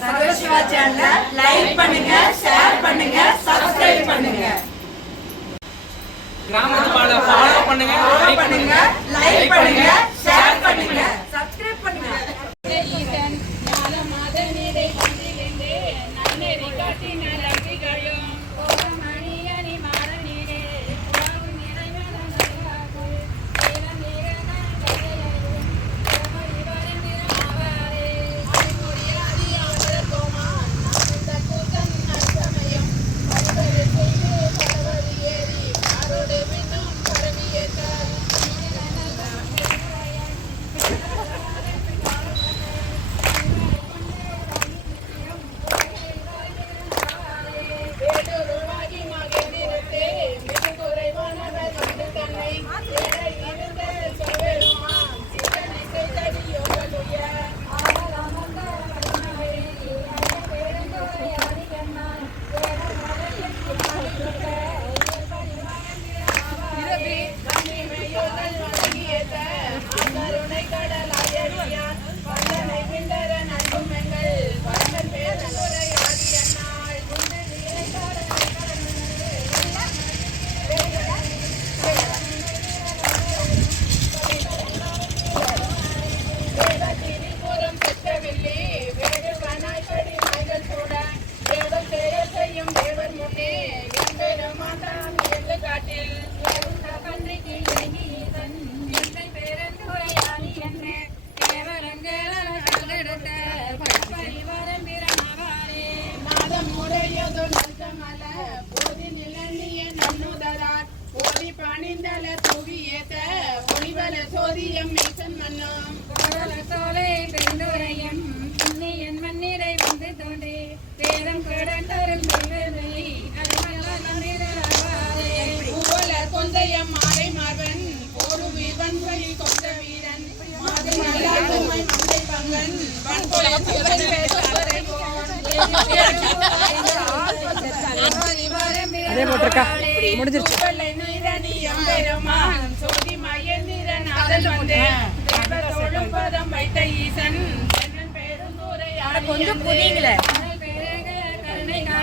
சர்வசிவா channel like பண்ணுங்க share பண்ணுங்க subscribe பண்ணுங்க. கிராமத்து பாட ஃபாலோ பண்ணுங்க பண்ணுங்க லைக் பண்ணுங்க ஷேர் பண்ணுங்க.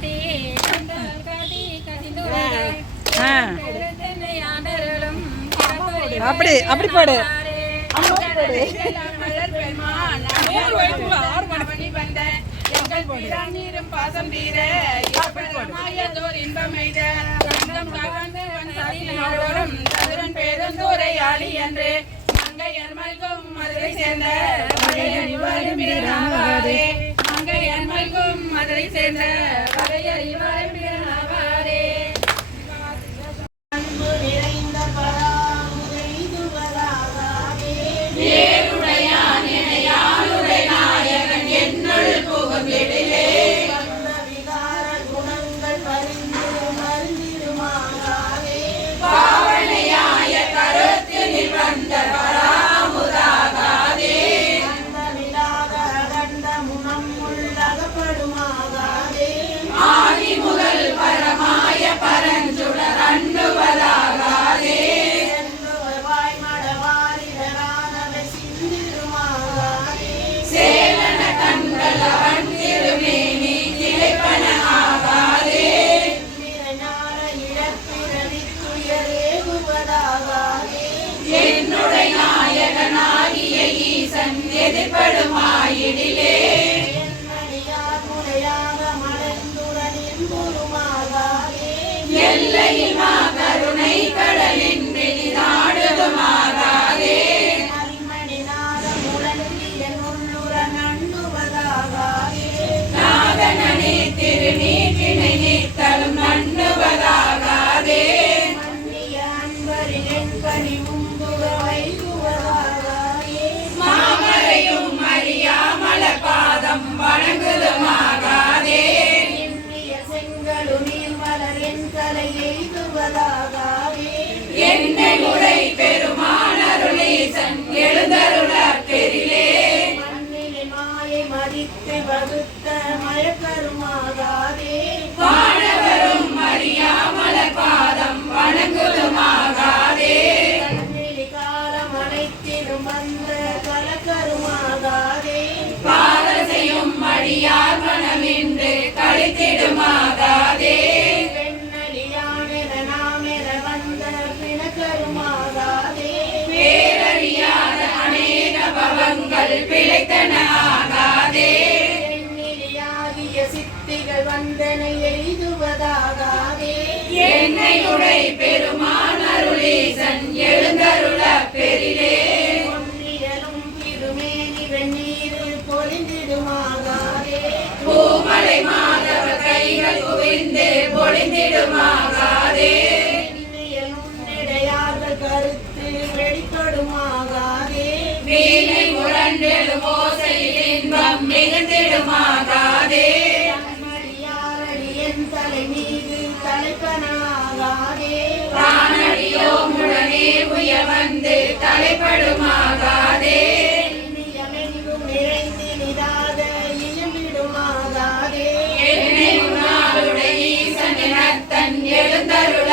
காட்டி கண்டல் அப்படி அப்படி பாடு. பாசம் தீர இன்பம் எய்த கண்டம் ஆளி என்று மங்கையர் மல்கும் மதுரை சேர்ந்த அண்மைக்கும் மதுரை சேர்ந்த வரைய அடியார் மனமின்று கழித்திடுமாகாதே பேரறியாத அநேக பவங்கள் பிழைத்தன ஆக துணை பெருமான் அருளீசன் எழுந்தருள பெரிலே பூமலை மாதவ கைகள் குவிந்து பொழிந்திடுமாகாதே கருத்து வெளிப்படுமாகாதே. வீணை முரண்டெழும் ஓசையில் இன்பம் மிகுந்திடுமாகாதே. உய வந்து தலைப்படுமாகாதே எழுந்தருள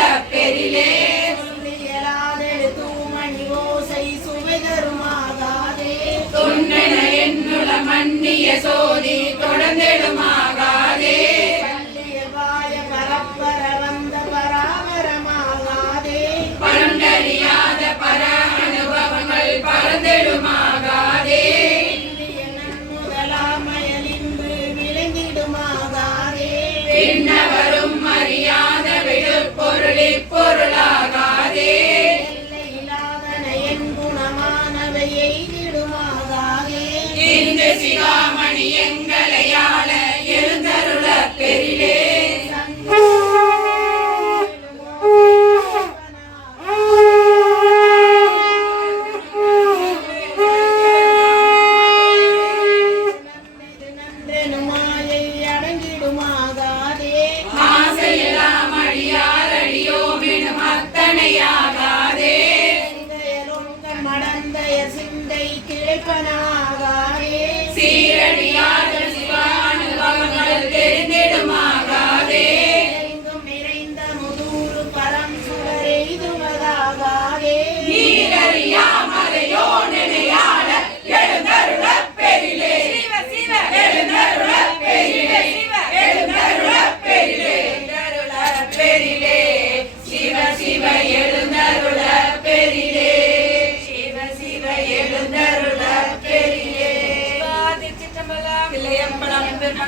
Por el amor.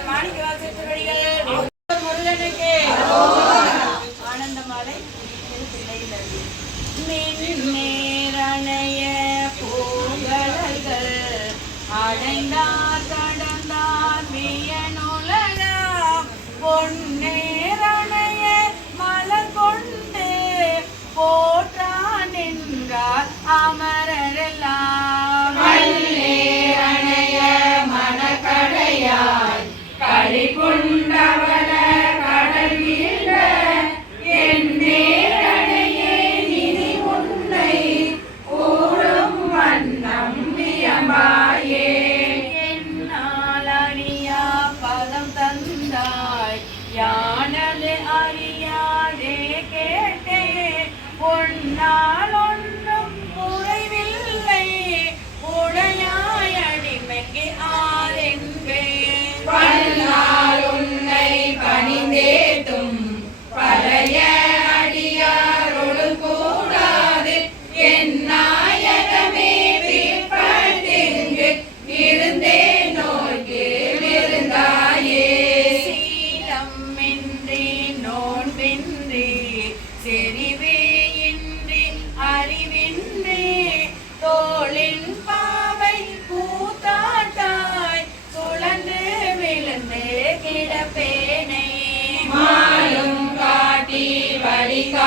மாணிக்கிறார்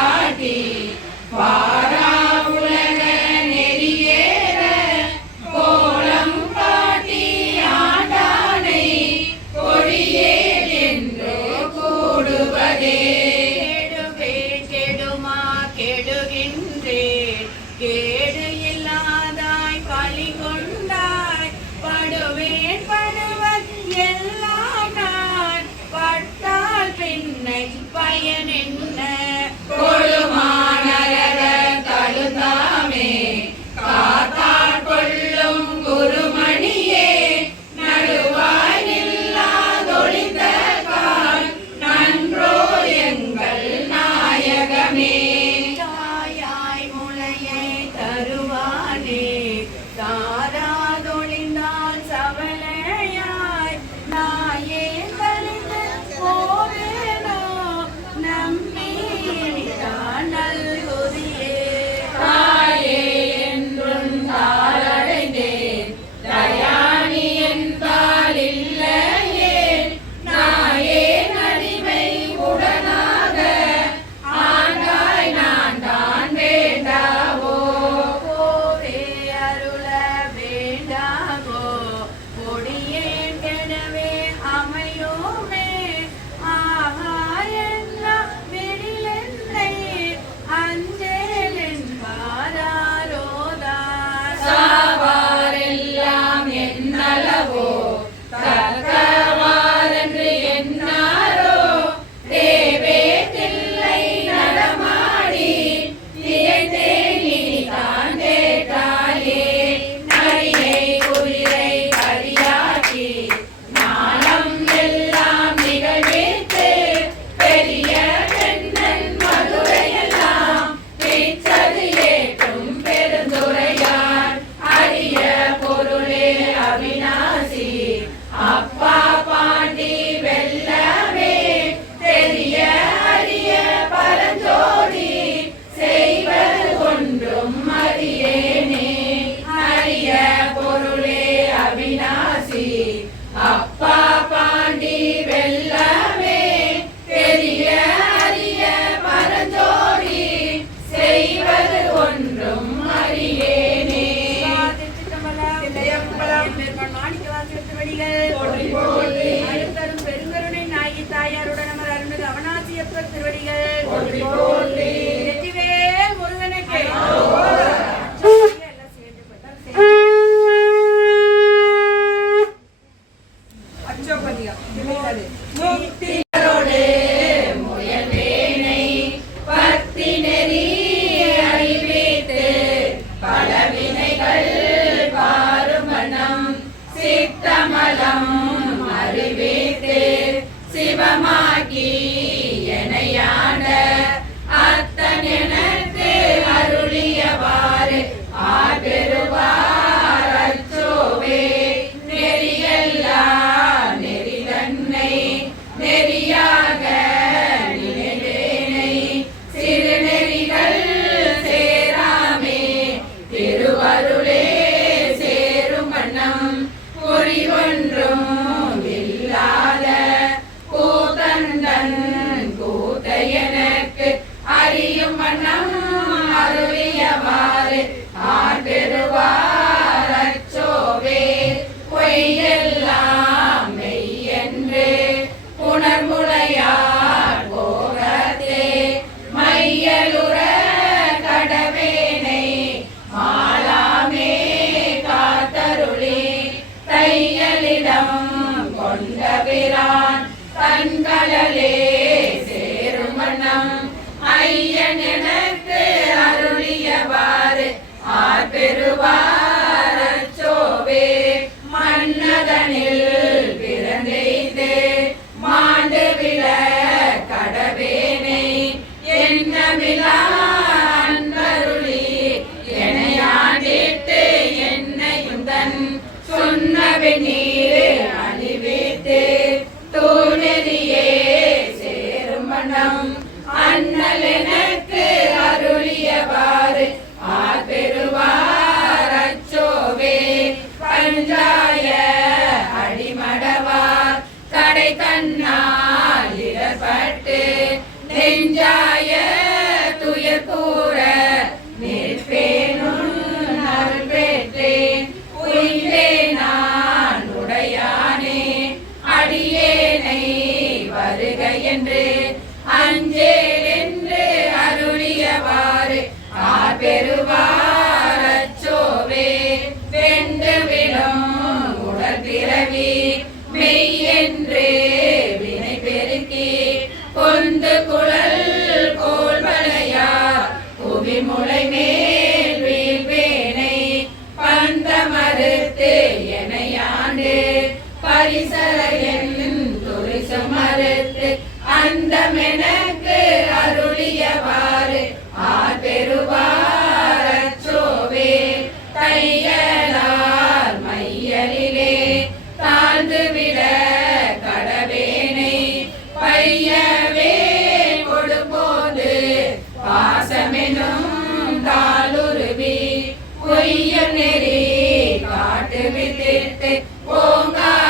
I'll be Party. எனக்கு அருளியவாறு ஆர் பெறுவார் சோவே மன்னதனில் பாசமெனும் காலுருவி பொய்யம் நெறி காட்டு விதித்து ஓங்கார்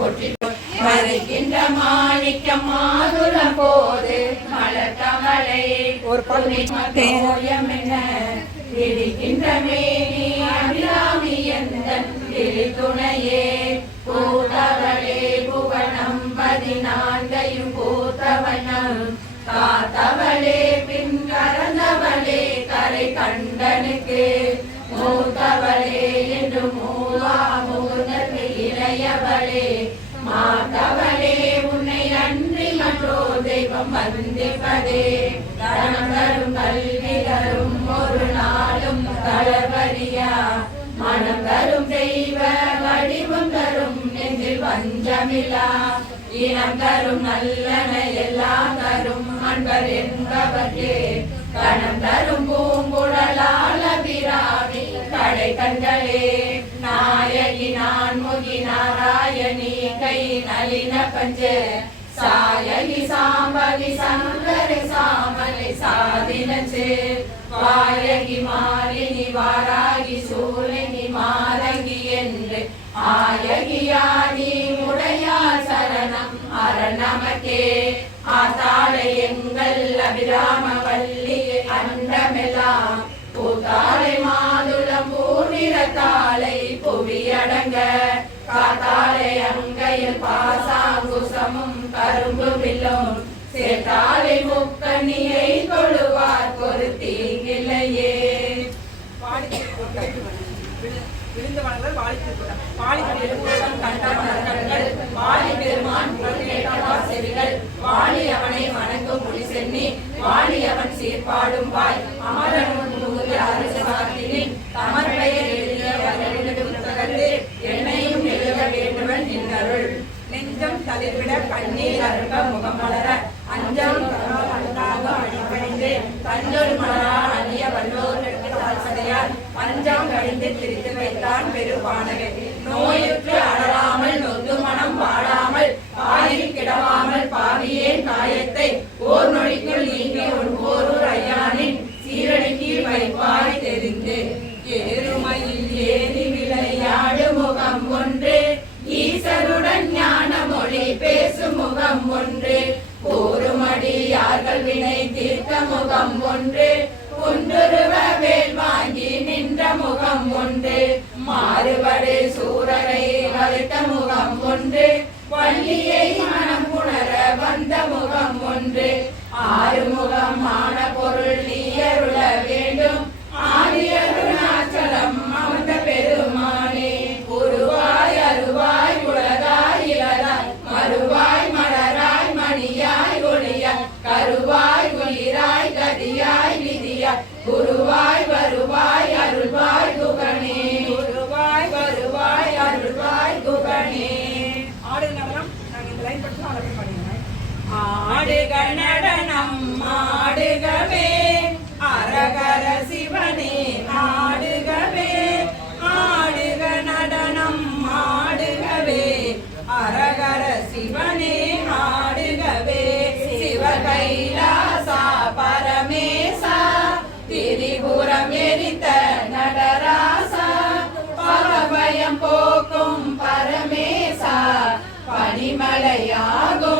திருவடிகள் வருகின்ற மாணிக்கம் மாதுளம் போது மலர்கமலை ஒரு பாட்டு தேயம் என்ன இருக்கின்ற மேனி அபிராமி எந்தன் துணையே பூதவளே புவனம் பதினான்கையும் பூத்தவனம் காத்தவளே பின் கறந்தவளே கரை கண்டனுக்கு. மூத்தவளே என்று மூவா மூதற்கு பெரியவளே மாதவளே உன்னை நன்றி மற்றோ தெய்வம் வந்திப்பதே தரும் கல்வி தரும் ஒரு நாளும் தளபரியா மனம் தரும் தெய்வ வடிவம் தரும் நெஞ்சில் வஞ்சமில்லா இனம் தரும் நல்லன எல்லாம் தரும் அன்பர் என்பவர்களே கணம் தரும் பூங்குழலால பிராமி கடை கண்களே நாராயணி கை நளின பஞ்ச. சாயகி சாம்பவி சங்கர சாமலை சாதினச்சே. வாயகி மாலினி வாராகி சூலினி மாதங்கி என்று. ஆயகியானி முடையா சரணம் அரணமக்கே ஆத்தாளை எங்கள் அபிராம வள்ளி அண்டமெல்லாம். பூத்தாளை மாதுளம் பூர்ணிர தாளை புவியடங்க காத்தாளை அங்கையில் பாசாங்குசமும் கரும்பு வில்லும் சேத்தாளை முக்கண்ணியை தொழுவார் ஒரு தீங்கில்லையே விழுந்து பெருமான் புகழ்கேட்டவா செவிகள்? அவனை வணங்கும் மொழி சென்னி வாழி அவன் சீர்பாடும் வாய் தான் வைத்தான் நோயுற்று பனிமலையாகும்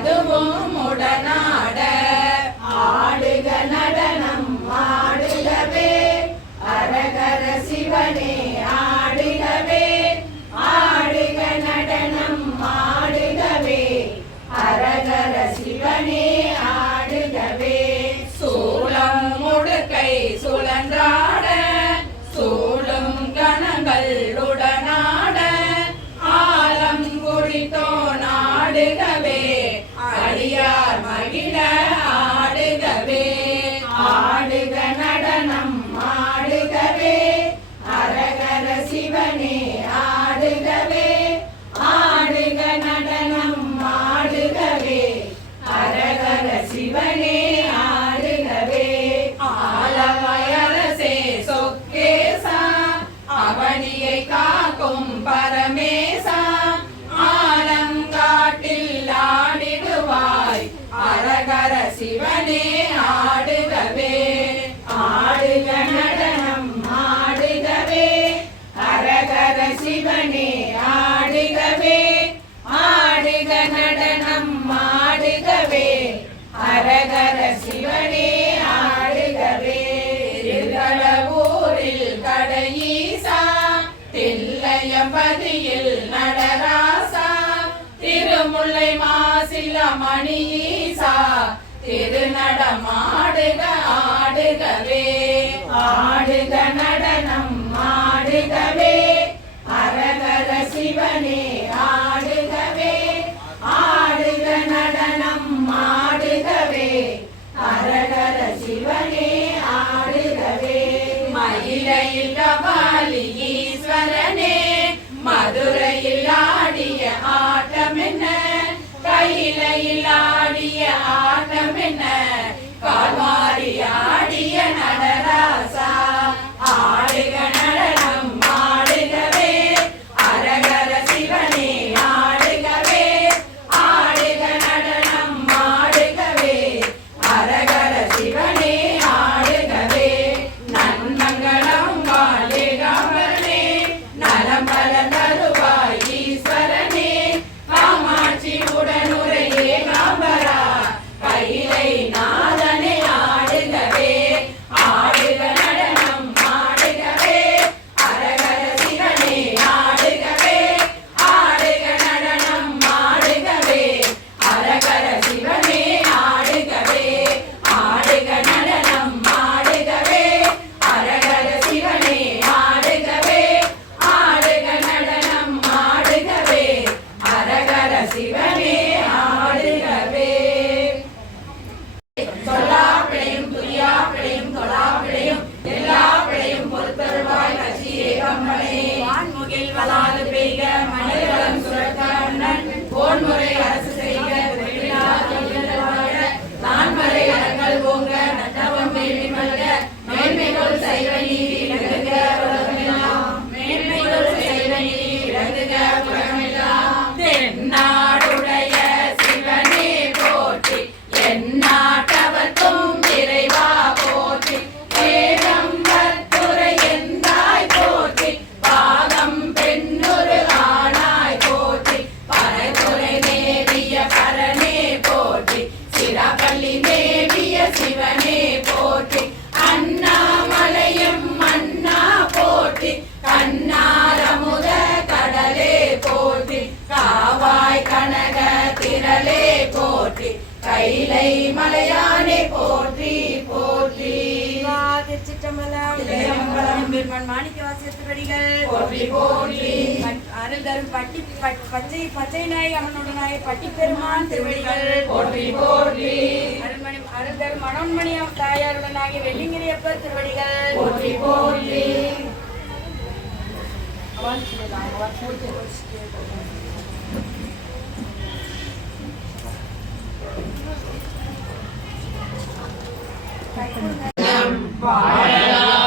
அதுவும் உடனாட. ஆடுக நடனம் ஆடுகவே. அரகர சிவனே. காக்கும் பரமேசா. ஆலங்காட்டில் ஆடிடுவாய். அரகர சிவனே ஆடுகவே. ஆடுக நடனம் ஆடுகவே. அரகர சிவனே ஆடுகவே. ஆடுக நடனம் ஆடுகவே. அரகர சிவனே மணியீசா திருநடமாடுக ஆடுகவே. ஆடுக நடனம் ஆடுகவே. அரகர சிவனே ஆடு Maria. அருள் தரும் பட்டி பஞ்சை பச்சை நாய் அவனோட நாய் பட்டி பெருமான் திருவடிகள் போற்றி போற்றி. அருள்மணி அருள் தரும் மனோன்மணி அவன் தாயாருடனாகிய வெள்ளிங்கிரியப்பர் திருவடிகள் போற்றி போற்றி. பாடலாம்.